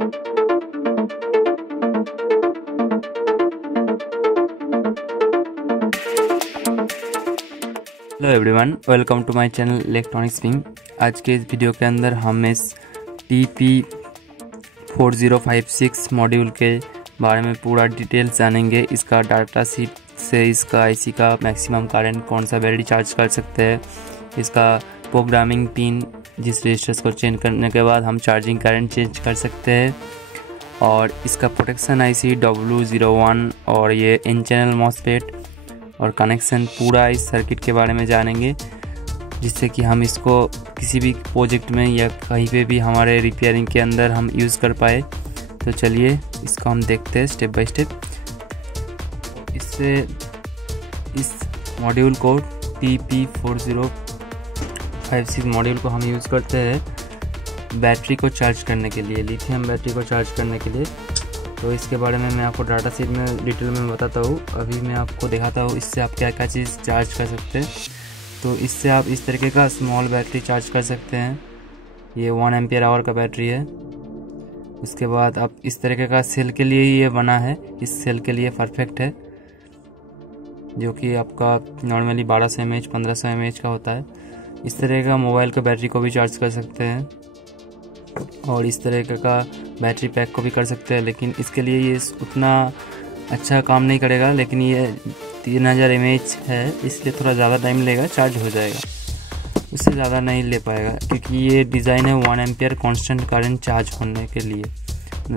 Hello everyone, welcome to my channel electronics wing. आज के इस वीडियो के अंदर हम इस TP4056 मॉड्यूल के बारे में पूरा डिटेल्स जानेंगे। इसका डाटा शीट से इसका आईसी का मैक्सिमम करंट, कौन सा बैटरी चार्ज कर सकते हैं, इसका प्रोग्रामिंग पिन जिस रजिस्टर्स को चेंज करने के बाद हम चार्जिंग करंट चेंज कर सकते हैं, और इसका प्रोटेक्शन आईसी W01 और ये एन चैनल मॉसफेट और कनेक्शन, पूरा इस सर्किट के बारे में जानेंगे, जिससे कि हम इसको किसी भी प्रोजेक्ट में या कहीं पे भी हमारे रिपेयरिंग के अंदर हम यूज़ कर पाए। तो चलिए इसको हम देखते हैं स्टेप बाय स्टेप। इससे इस मॉड्यूल को TP4056 मॉड्यूल को हम यूज़ करते हैं बैटरी को चार्ज करने के लिए, लिथियम बैटरी को चार्ज करने के लिए। तो इसके बारे में मैं आपको डाटा शीट में डिटेल में बताता हूँ। अभी मैं आपको दिखाता हूँ इससे आप क्या क्या चीज़ चार्ज कर सकते हैं। तो इससे आप इस तरीके का स्मॉल बैटरी चार्ज कर सकते हैं। ये 1 एम्पियर आवर का बैटरी है। उसके बाद आप इस तरीके का सेल के लिए ये बना है, इस सेल के लिए परफेक्ट है, जो कि आपका नॉर्मली 1200 mAh 1500 mAh का होता है। इस तरह का मोबाइल का बैटरी को भी चार्ज कर सकते हैं, और इस तरह का बैटरी पैक को भी कर सकते हैं, लेकिन इसके लिए ये उतना अच्छा काम नहीं करेगा। लेकिन ये 3000 mAh है, इसलिए थोड़ा ज़्यादा टाइम लेगा, चार्ज हो जाएगा, उससे ज़्यादा नहीं ले पाएगा, क्योंकि ये डिज़ाइन है 1 एम्पियर कांस्टेंट करंट चार्ज होने के लिए।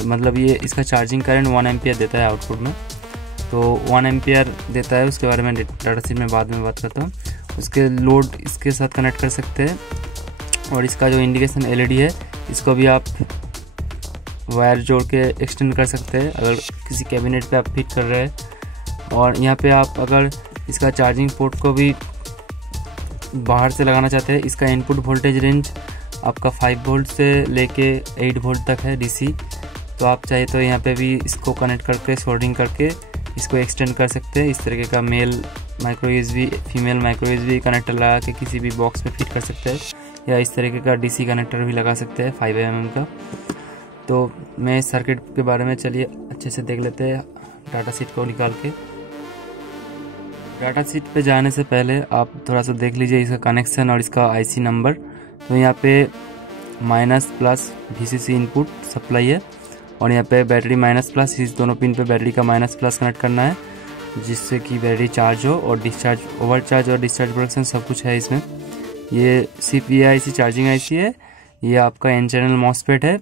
मतलब ये इसका चार्जिंग करंट 1 एम्पियर देता है आउटपुट में, तो 1 एम्पियर देता है। उसके बारे में डाटा शीट में बाद में बात करता हूँ। उसके लोड इसके साथ कनेक्ट कर सकते हैं, और इसका जो इंडिकेशन LED है, इसको भी आप वायर जोड़ के एक्सटेंड कर सकते हैं अगर किसी कैबिनेट पे आप फिट कर रहे हैं। और यहाँ पे आप अगर इसका चार्जिंग पोर्ट को भी बाहर से लगाना चाहते हैं, इसका इनपुट वोल्टेज रेंज आपका 5 वोल्ट से लेके 8 वोल्ट तक है DC। तो आप चाहे तो यहाँ पे भी इसको कनेक्ट करके सोल्डरिंग करके इसको एक्सटेंड कर सकते हैं। इस तरीके का male micro USB, female micro USB connector लगा के किसी भी बॉक्स में फिट कर सकते हैं, या इस तरीके का DC कनेक्टर भी लगा सकते हैं 5 mm का। तो मैं सर्किट के बारे में चलिए अच्छे से देख लेते हैं डाटा शीट को निकाल के। डाटा शीट पे जाने से पहले आप थोड़ा सा देख लीजिए इसका कनेक्शन और इसका IC नंबर। तो यहाँ पे minus plus VCC input supply है, और यहाँ पे बैटरी माइनस प्लस, इस दोनों पिन पे बैटरी का माइनस प्लस कनेक्ट करना है, जिससे कि बैटरी चार्ज हो और डिस्चार्ज, ओवरचार्ज और डिस्चार्ज प्रोटेक्शन सब कुछ है इसमें। ये सिर्फ ये IC चार्जिंग IC है, ये आपका एन चैनल मॉसफेट है,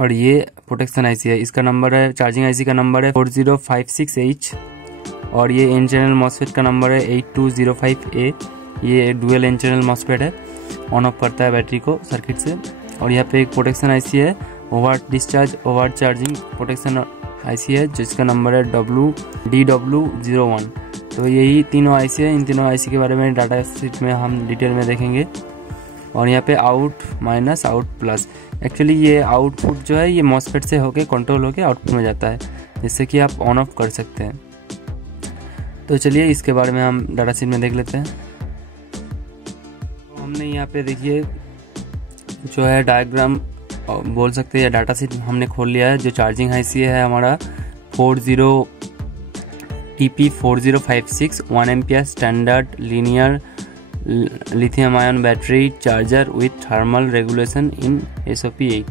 और ये प्रोटेक्शन IC है। इसका नंबर है, चार्जिंग IC का नंबर है 4056H, और ये एन चैनल मॉसफेट का नंबर है 8205A। ये डुअल एन चैनल मॉसफेट है, ऑन ऑफ करता है बैटरी को सर्किट से। और यहाँ पे एक प्रोटेक्शन IC है, over discharge over charging protection IC है, जिसका नंबर है DW01। तो यही तीनों IC है। इन तीनों IC के बारे में डाटा शीट में हम डिटेल में देखेंगे। और यहाँ पे out minus out plus, actually ये आउटपुट जो है ये मॉसफेट से होके कंट्रोल होके आउटपुट में जाता है, जिससे कि आप ऑन ऑफ कर सकते हैं। तो चलिए इसके बारे में हम डाटा शीट में देख लेते हैं। तो हमने यहाँ पे देखिए जो है डायग्राम बोल सकते हैं, या डाटा शीट हमने खोल लिया है। जो चार्जिंग IC है हमारा TP4056 1 ampere standard linear lithium ion battery charger with thermal regulation in SOP 8।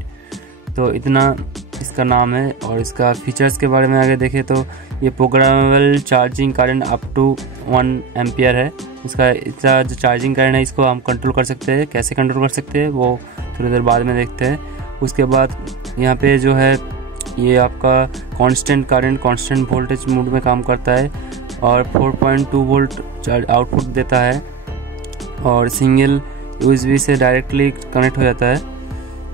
तो इतना इसका नाम है। और इसका फीचर्स के बारे में आगे देखें तो ये programmable charging current up to 1 ampere है। इसका जो चार्जिंग करंट है इसको हम कंट्रोल कर सकते हैं। कैसे कंट्रोल कर सकते हैं वो थोड़ी देर बाद में देखते हैं। उसके बाद यहाँ पे जो है ये आपका constant current constant voltage mode में काम करता है, और 4.2 वोल्ट आउटपुट देता है, और सिंगल USB से डायरेक्टली कनेक्ट हो जाता है।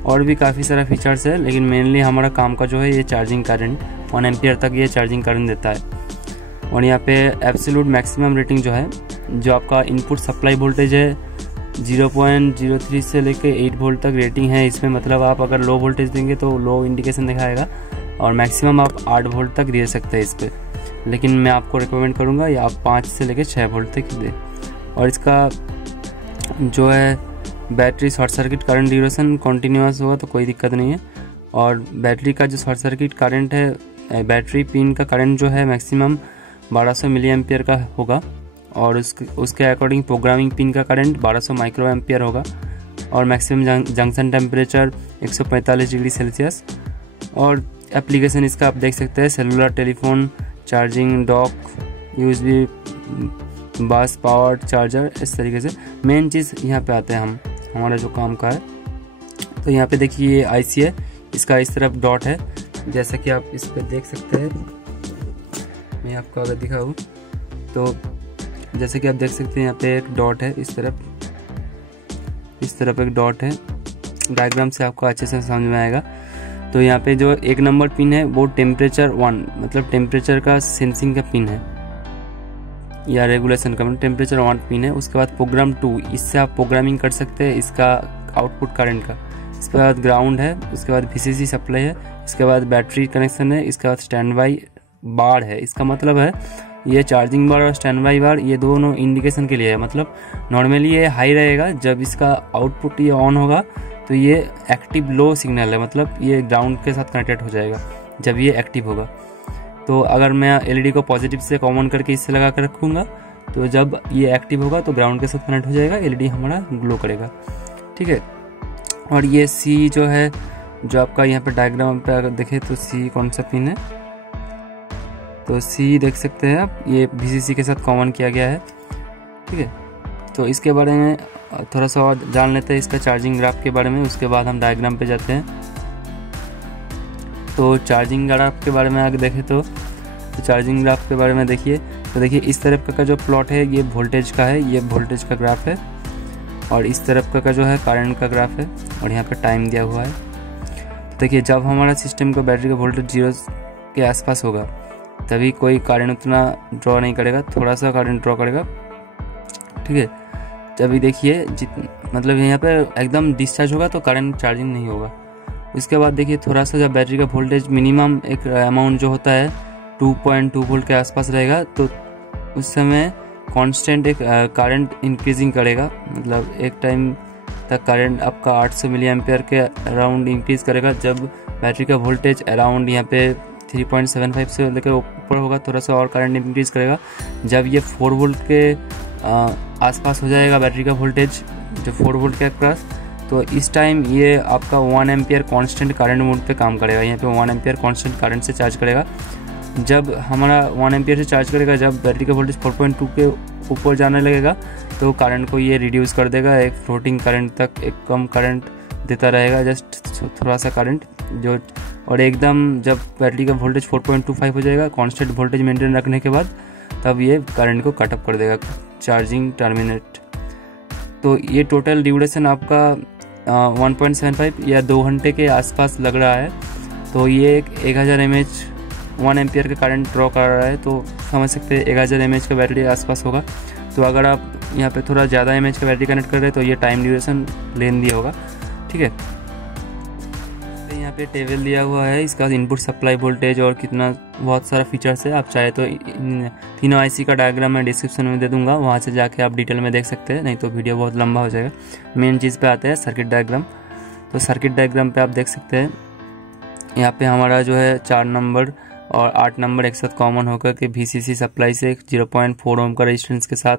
और भी काफ़ी सारा फीचर्स है, लेकिन मेनली हमारा काम का जो है ये चार्जिंग करंट 1 एम्पियर तक ये चार्जिंग करंट देता है। और यहाँ पे एब्सोल्यूट मैक्सिमम रेटिंग जो है, जो आपका इनपुट सप्लाई वोल्टेज है 0.03 से लेके 8 वोल्ट तक रेटिंग है इसमें। मतलब आप अगर लो वोल्टेज देंगे तो लो इंडिकेशन दिखाएगा, और मैक्सिमम आप 8 वोल्ट तक दे सकते हैं इस पर। लेकिन मैं आपको रिकमेंड करूँगा या आप 5 से लेके 6 वोल्ट तक दें। और इसका जो है battery short circuit current duration continuous होगा तो कोई दिक्कत नहीं है। और बैटरी का जो शॉर्ट सर्किट करंट है, बैटरी पिन का करंट जो है मैक्सिमम 1200 मिली एम्पियर का होगा, और उसके अकॉर्डिंग प्रोग्रामिंग पिन का करंट 1200 माइक्रो एम्पियर होगा, और maximum junction temperature 145 degree Celsius. और एप्लीकेशन इसका आप देख सकते हैं, cellular, telephone, charging dock, USB, bus power charger, इस तरीके से मेन चीज़ यहाँ पे आते हैं हम, हमारा जो काम का है। तो यहाँ पे देखिए ये IC है, इसका इस तरफ डॉट है, जैसा कि आप इस पर देख सकते हैं। मैं आपको अगर दिखाऊँ तो जैसे कि आप देख सकते हैं यहाँ पे एक डॉट है, इस तरफ एक डॉट है। डायग्राम से आपको अच्छे से समझ में आएगा। तो यहाँ पे जो 1 नंबर पिन है वो टेम्परेचर 1 मतलब टेम्परेचर का सेंसिंग का पिन है या रेगुलेशन का, टेम्परेचर 1 पिन है। उसके बाद प्रोग्राम 2, इससे आप प्रोग्रामिंग कर सकते हैं इसका आउटपुट करंट का। इसके बाद ग्राउंड है, उसके बाद VCC सप्लाई है, इसके बाद बैटरी कनेक्शन है, इसके बाद स्टैंड बाई बार है। इसका मतलब है ये चार्जिंग बार और स्टैंड बाई बार ये दोनों इंडिकेशन के लिए है। मतलब नॉर्मली ये हाई रहेगा, जब इसका आउटपुट ये ऑन होगा तो ये एक्टिव लो सिग्नल है, मतलब ये ग्राउंड के साथ कनेक्टेड हो जाएगा जब ये एक्टिव होगा। तो अगर मैं LED को पॉजिटिव से कॉमन करके इससे लगा कर रखूँगा तो जब ये एक्टिव होगा तो ग्राउंड के साथ कनेक्ट हो जाएगा, LED हमारा ग्लो करेगा। ठीक है। और ये C जो है, जो आपका यहाँ पे डायग्राम पे अगर देखें तो C कौन सा पिन है, तो C देख सकते हैं आप, ये VCC के साथ कॉमन किया गया है। ठीक है। तो इसके बारे में थोड़ा सा और जान लेते हैं, इसका चार्जिंग ग्राफ के बारे में, उसके बाद हम डायग्राम पे जाते हैं। तो चार्जिंग ग्राफ के बारे में अगर देखें तो चार्जिंग ग्राफ के बारे में देखिए, तो देखिए इस तरफ का जो प्लॉट है ये वोल्टेज का है, ये वोल्टेज का ग्राफ है, और इस तरफ का जो है करंट का ग्राफ है, और यहाँ पे टाइम दिया हुआ है। तो देखिए जब हमारा सिस्टम का बैटरी का वोल्टेज 0 के आसपास होगा तभी कोई करंट उतना ड्रॉ नहीं करेगा, थोड़ा सा करंट ड्रॉ करेगा। ठीक है। तभी देखिए मतलब यहाँ पे एकदम डिस्चार्ज होगा तो करंट चार्जिंग नहीं होगा। इसके बाद देखिए थोड़ा सा जब बैटरी का वोल्टेज मिनिमम एक अमाउंट जो होता है 2.2 वोल्ट के आसपास रहेगा तो उस समय कांस्टेंट एक करंट इंक्रीजिंग करेगा, मतलब एक टाइम तक करंट आपका 800 मिली एम्पियर के अराउंड इंक्रीज करेगा। जब बैटरी का वोल्टेज अराउंड यहाँ पे 3.75 से लेकर ऊपर होगा थोड़ा सा और करंट इंक्रीज करेगा। जब ये 4 वोल्ट के आसपास हो जाएगा बैटरी का वोल्टेज, जो 4 वोल्ट के आसपास, तो इस टाइम ये आपका 1 एम्पियर कांस्टेंट करंट मोड पे काम करेगा। यहाँ पे 1 एम्पियर कांस्टेंट करंट से चार्ज करेगा। जब हमारा 1 एम्पियर से चार्ज करेगा, जब बैटरी का वोल्टेज 4.2 के ऊपर जाने लगेगा तो करंट को ये रिड्यूस कर देगा, एक फ्लोटिंग करंट तक एक कम करंट देता रहेगा, जस्ट थोड़ा सा करंट जो, और एकदम जब बैटरी का वोल्टेज 4.25 हो जाएगा कांस्टेंट वोल्टेज मेंटेन रखने के बाद, तब ये करंट को कट अप कर देगा, चार्जिंग टर्मिनेट। तो ये टोटल ड्यूरेशन आपका 1.75 या 2 घंटे के आसपास लग रहा है। तो ये एक 1000 mAh 1 एम्पियर का करंट ड्रॉ कर रहा है, तो समझ सकते हैं 1000 mAh का बैटरी आसपास होगा। तो अगर आप यहाँ पे थोड़ा ज़्यादा mAh का बैटरी कनेक्ट कर रहे हैं तो ये टाइम ड्यूरेशन लेन दिया होगा। ठीक है। तो यहाँ पे टेबल दिया हुआ है, इसका इनपुट सप्लाई वोल्टेज और कितना बहुत सारा फीचर्स है। आप चाहे तो तीनों IC का डायग्राम मैं डिस्क्रिप्शन में दे दूंगा, वहाँ से जाके आप डिटेल में देख सकते हैं, नहीं तो वीडियो बहुत लंबा हो जाएगा। मेन चीज़ पे आते हैं सर्किट डायग्राम। तो सर्किट डायग्राम पे आप देख सकते हैं यहाँ पे हमारा जो है 4 नंबर और 8 नंबर एक साथ कॉमन होकर के VCC सप्लाई से 0.4 ओम का रेजिस्टेंस के साथ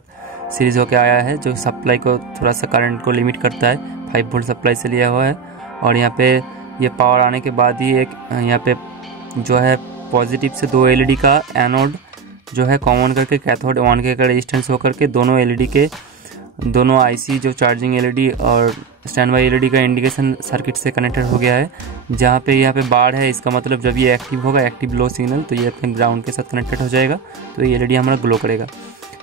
सीरीज होकर आया है, जो सप्लाई को थोड़ा सा करंट को लिमिट करता है। 5 वोल्ट सप्लाई से लिया हुआ है। और यहाँ पे ये पावर आने के बाद ही एक यहाँ पे जो है पॉजिटिव से 2 LED का एनोड जो है कॉमन करके कैथोड 1 के रेजिस्टेंस होकर के दोनों LED के दोनों IC जो चार्जिंग LED और स्टैंड बाई LED का इंडिकेशन सर्किट से कनेक्टेड हो गया है। जहाँ पे यहाँ पे बार है, इसका मतलब जब ये एक्टिव होगा, एक्टिव लो सिग्नल, तो ये अपने ग्राउंड के साथ कनेक्टेड हो जाएगा, तो ये LED हमारा ग्लो करेगा।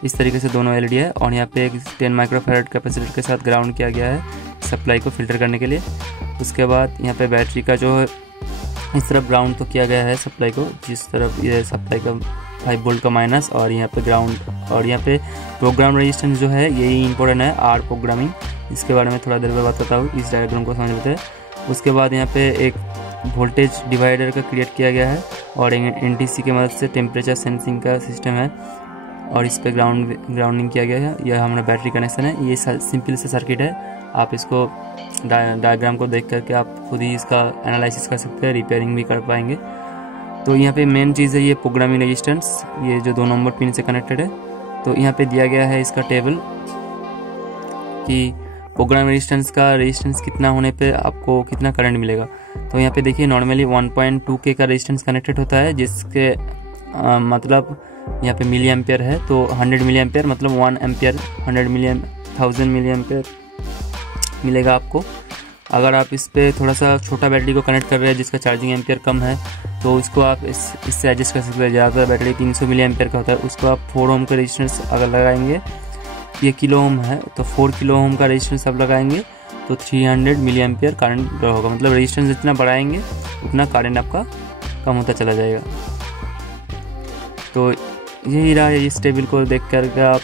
इस तरीके से दोनों LED है। और यहाँ पे एक 10 माइक्रोफैराड कैपेसिटर के साथ ग्राउंड किया गया है सप्लाई को फिल्टर करने के लिए। उसके बाद यहाँ पे बैटरी का जो है इस तरफ ग्राउंड तो किया गया है सप्लाई को, जिस तरफ ये सप्लाई का 5 वोल्ट का माइनस, और यहाँ पे ग्राउंड। और यहाँ पे प्रोग्राम रेजिस्टेंस जो है यही इंपॉर्टेंट है, आर प्रोग्रामिंग। इसके बारे में थोड़ा देर में बताता हूँ, इस डायग्राम को समझ लेते हैं। उसके बाद यहाँ पे एक वोल्टेज डिवाइडर का क्रिएट किया गया है और NTC की मदद से टेम्परेचर सेंसिंग का सिस्टम है, और इस पे ग्राउंडिंग किया गया है। यह हमारा बैटरी कनेक्शन है। ये सिंपल सा सर्किट है, आप इसको डायग्राम को देख करके आप खुद ही इसका एनालिसिस कर सकते हैं, रिपेयरिंग भी कर पाएंगे। तो यहाँ पे मेन चीज़ है ये प्रोग्रामिंग रेजिस्टेंस, ये जो 2 नंबर पिन से कनेक्टेड है। तो यहाँ पे दिया गया है इसका टेबल कि प्रोग्राम रेजिस्टेंस का रेजिस्टेंस कितना होने पे आपको कितना करंट मिलेगा। तो यहाँ पे देखिए नॉर्मली 1.2K का रेजिस्टेंस कनेक्टेड होता है, जिसके मतलब यहाँ पे मिली एम्पियर है। तो 100 मिली एम्पियर मतलब 1 एम्पियर 1000 मिली एम्पियर मिलेगा आपको। अगर आप इस पर थोड़ा सा छोटा बैटरी को कनेक्ट कर रहे हैं जिसका चार्जिंग एम्पियर कम है, तो उसको आप इससे एडजस्ट कर सकते हैं। ज़्यादातर बैटरी 300 मिली एम्पियर का होता है, उसको आप 4 ओम का रेजिस्टेंस अगर लगाएंगे, ये किलो ओम है तो 4 किलो ओम का रेजिस्टेंस आप लगाएंगे तो 300 मिली एम्पियर करंट ड्रॉ होगा। मतलब रेजिस्टेंस जितना बढ़ाएंगे उतना करंट आपका कम होता चला जाएगा। तो यही रहा है, इस टेबल को देख करके आप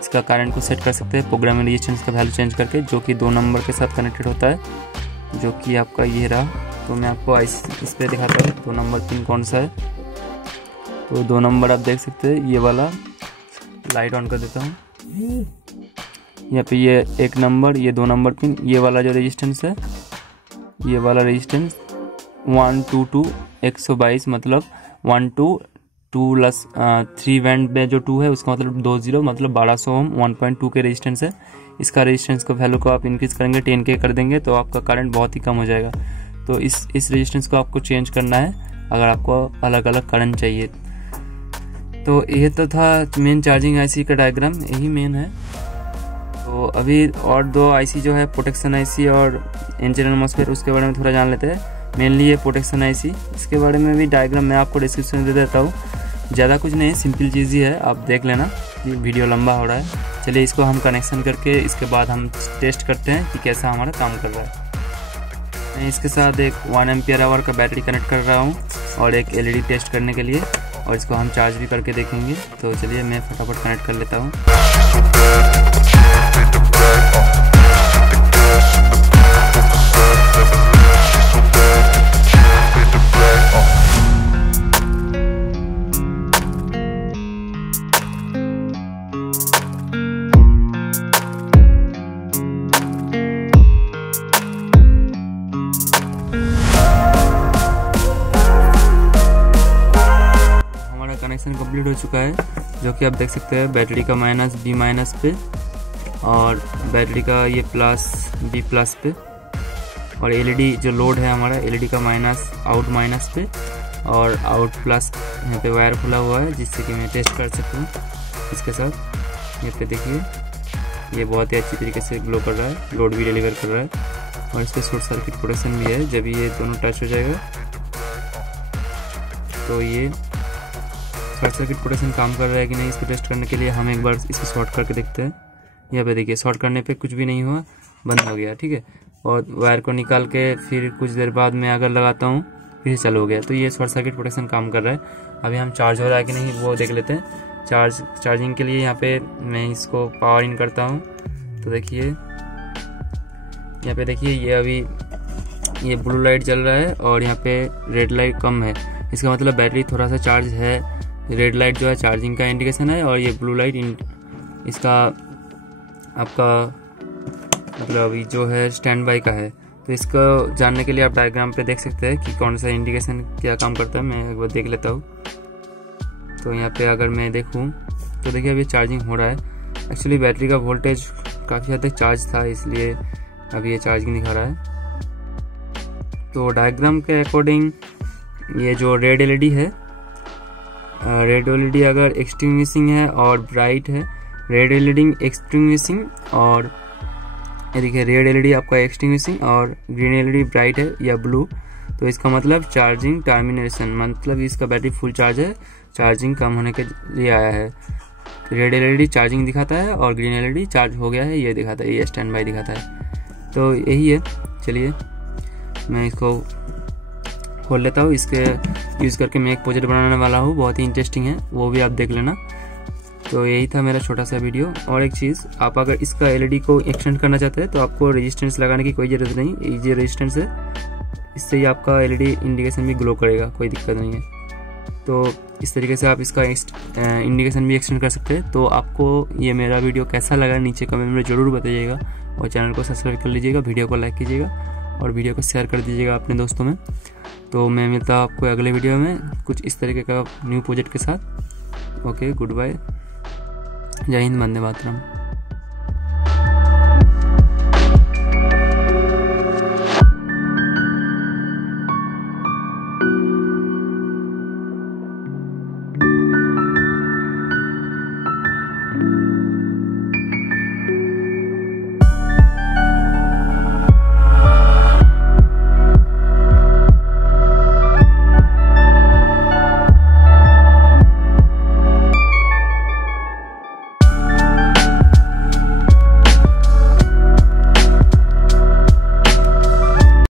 इसका करंट को सेट कर सकते हैं प्रोग्रामिंग रेजिस्टेंस का वैल्यू चेंज करके, जो कि 2 नंबर के साथ कनेक्टेड होता है, जो कि आपका ये रहा। तो मैं आपको इस पर दिखाता हूँ 2 नंबर पिन कौन सा है। तो 2 नंबर आप देख सकते हैं, ये वाला लाइट ऑन कर देता हूँ। यहाँ पे ये 1 नंबर, ये 2 नंबर पिन, ये वाला जो रेजिस्टेंस है, ये वाला रेजिस्टेंस 122 122 मतलब 1 2 2 प्लस 3 बैंड में जो 2 है उसका मतलब 20 मतलब 1200 ओम 1.2 के रेजिस्टेंस है। इसका रेजिस्टेंस को वैल्यू को आप इंक्रीज करेंगे 10K कर देंगे तो आपका करंट बहुत ही कम हो जाएगा। तो इस रेजिस्टेंस को आपको चेंज करना है अगर आपको अलग अलग करंट चाहिए। तो ये तो था मेन चार्जिंग आईसी का डायग्राम, यही मेन है। तो अभी और 2 आईसी जो है प्रोटेक्शन आईसी और एन चैनल मॉसफेट, उसके बारे में थोड़ा जान लेते हैं। मेनली ये प्रोटेक्शन आईसी, इसके बारे में भी डायग्राम मैं आपको डिस्क्रिप्शन में दे देता हूँ। ज़्यादा कुछ नहीं, सिंपल चीज़ ही है, आप देख लेना, ये वीडियो लंबा हो रहा है। चलिए इसको हम कनेक्शन करके इसके बाद हम टेस्ट करते हैं कि कैसा हमारा काम कर रहा है। मैं इसके साथ एक 1 एम्पियर आवर का बैटरी कनेक्ट कर रहा हूँ और एक एलईडी टेस्ट करने के लिए, और इसको हम चार्ज भी करके देखेंगे। तो चलिए मैं फटाफट कनेक्ट कर लेता हूँ। कनेक्शन कंप्लीट हो चुका है, जो कि आप देख सकते हैं बैटरी का माइनस बी माइनस पे और बैटरी का ये प्लस बी प्लस पे, और एलईडी जो लोड है हमारा एलईडी का माइनस आउट माइनस पे और आउट प्लस यहाँ पे वायर खुला हुआ है, जिससे कि मैं टेस्ट कर सकता हूँ इसके साथ। ये पे देखिए ये बहुत ही अच्छी तरीके से ग्लो कर रहा है, लोड भी डिलीवर कर रहा है, और इस पर शॉर्ट सर्किट प्रोटेक्शन भी है। जब ये दोनों टच हो जाएगा तो ये शॉर्ट सर्किट प्रोटेक्शन काम कर रहा है कि नहीं, इसको टेस्ट करने के लिए हम एक बार इसको शॉर्ट करके देखते हैं। यहाँ पे देखिए शॉर्ट करने पे कुछ भी नहीं हुआ, बंद हो गया, ठीक है। और वायर को निकाल के फिर कुछ देर बाद मैं अगर लगाता हूँ फिर चालू हो गया। तो ये शॉर्ट सर्किट प्रोटेक्शन काम कर रहा है। अभी हम चार्ज हो रहा है कि नहीं वो देख लेते हैं। चार्जिंग के लिए यहाँ पे मैं इसको पावर इन करता हूँ। तो देखिए यहाँ पे देखिए ये अभी ये ब्लू लाइट जल रहा है और यहाँ पे रेड लाइट कम है, इसका मतलब बैटरी थोड़ा सा चार्ज है। रेड लाइट जो है चार्जिंग का इंडिकेशन है और ये ब्लू लाइट इसका आपका मतलब जो है स्टैंड बाई का है। तो इसको जानने के लिए आप डायग्राम पे देख सकते हैं कि कौन सा इंडिकेशन क्या काम करता है। मैं एक बार देख लेता हूँ। तो यहाँ पे अगर मैं देखूँ तो देखिए अभी चार्जिंग हो रहा है। एक्चुअली बैटरी का वोल्टेज काफ़ी हद तक चार्ज था, इसलिए अभी ये चार्जिंग दिखा रहा है। तो डायग्राम के अकॉर्डिंग ये जो रेड एलईडी है, रेड एलईडी अगर एक्सटिंग्विशिंग है और ब्राइट है, रेड एलईडी एक्सटिंग्विशिंग और ये देखिए रेड एलईडी आपका एक्सटिंग्विशिंग और ग्रीन एलईडी ब्राइट है या ब्लू, तो इसका मतलब चार्जिंग टर्मिनेशन, मतलब इसका बैटरी फुल चार्ज है, चार्जिंग कम होने के लिए आया है। रेड एलईडी चार्जिंग दिखाता है और ग्रीन एलईडी चार्ज हो गया है ये दिखाता है, ये स्टैंड बाई दिखाता है। तो यही है। चलिए मैं इसको खोल लेता हूँ। इसके यूज़ करके मैं एक प्रोजेक्ट बनाने वाला हूँ, बहुत ही इंटरेस्टिंग है, वो भी आप देख लेना। तो यही था मेरा छोटा सा वीडियो। और एक चीज़, आप अगर इसका एलईडी को एक्सटेंड करना चाहते हैं तो आपको रेजिस्टेंस लगाने की कोई ज़रूरत नहीं, ये रेजिस्टेंस है, इससे ही आपका एलईडी इंडिकेशन भी ग्लो करेगा, कोई दिक्कत नहीं है। तो इस तरीके से आप इसका इंडिकेशन भी एक्सटेंड कर सकते हैं। तो आपको ये मेरा वीडियो कैसा लगा नीचे कमेंट में ज़रूर बताइएगा। और चैनल को सब्सक्राइब कर लीजिएगा, वीडियो को लाइक कीजिएगा और वीडियो को शेयर कर दीजिएगा अपने दोस्तों में। तो मैं मिलता हूँ आपको अगले वीडियो में कुछ इस तरीके का न्यू प्रोजेक्ट के साथ। ओके, गुड बाय, जय हिंद, वंदे मातरम।